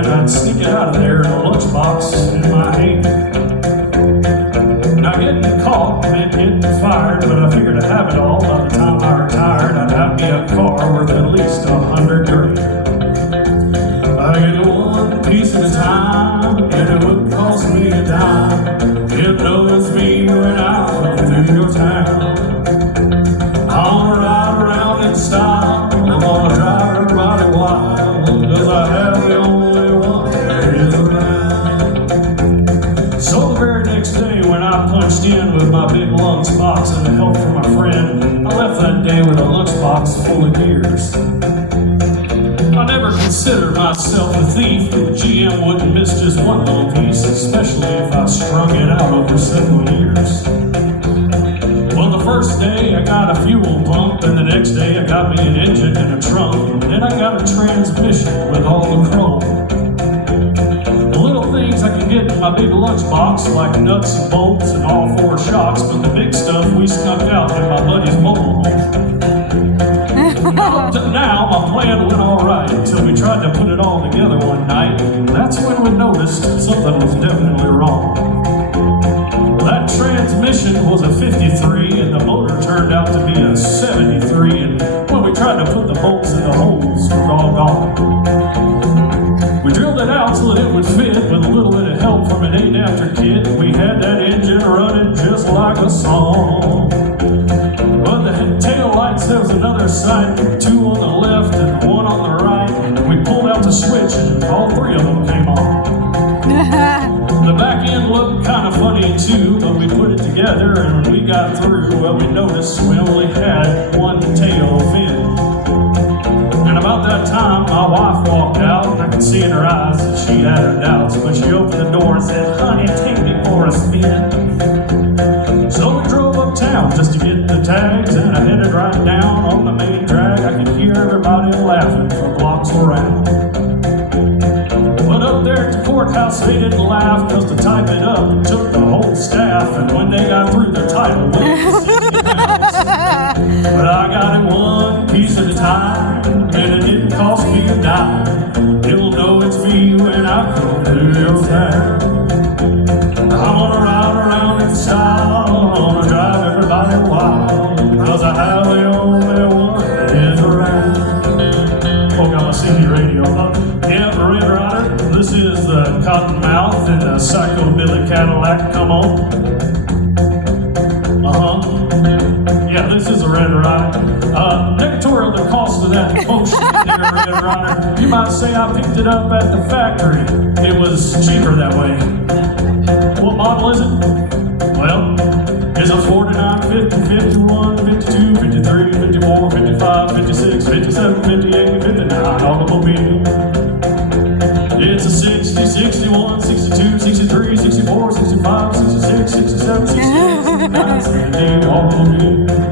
and I'd sneak it out of there in a lunchbox in my hate. Now getting caught meant getting fired, but I figured to have it all. By the time I retired, I'd have me a car worth at least $100 grand. I get one piece at a time, and it would cost me a dime. You know it's me when I come through your town. I wanna ride around in style, I wanna drive everybody wild, 'cause I have the only one there is around. So the very next day when I punched in with my big lunchbox and the help from my friend, I left that day with a lunchbox full of gears. I never considered myself a thief, but GM wouldn't miss just one little piece, especially if I strung it out over several years. Well, the first day I got a fuel pump, and the next day I got me an engine and a trunk, and then I got a transmission with all the chrome. The little things I could get in my big lunchbox, like nuts and bolts and all four shocks, but the big stuff we snuck out in my buddy's mobile home. Up to now, my plan went all right until we tried to put it all together one night. That's when we noticed something was definitely wrong. That transmission was a 53 and the motor turned out to be a 73, and when we tried to put the bolts in the holes, we were all gone. We drilled it out so that it would fit with a little bit of help from an adapter kit. We had that engine running just like a song. But the tail lights, there was another sight, two on the left and one on the right. We pulled out the switch and all three of them came on. The back end looked kind of funny too, but we put it together, and when we got through, well, we noticed we only had one tail fin. And about that time, my wife walked out, and I could see in her eyes that she had her doubts, but she opened the door and said, "Honey, take me for a spin." So we drove uptown just to get the tags, and I headed right down on the main drag. I could hear everybody laughing for blocks around. But up there at the courthouse, they didn't laugh, 'cause to type it up, it took the whole staff, and when they got through the title, it was 60 pounds. But I got it one piece at a time, and it didn't cost me a dime. You'll know it's me when I come through your town. I wanna ride around in style, I wanna drive everybody wild, 'cause I have the only one that is around. Oh, got my CD radio up. Yeah, Red Rider, this is the Cottonmouth and the Psychobilly Cadillac, come on. Yeah, this is a Red Rider. Negatory of the cost of that motion there, Red Rider. You might say I picked it up at the factory. It was cheaper that way. What model is it? Well, it's a 49, 50, 51, 52, 53, 54, 55, 56, 57, 58, 59 automobile. It's a 60, 61, 62, 63, 64, 65, 66, 67, 68, 69, 70 automobile.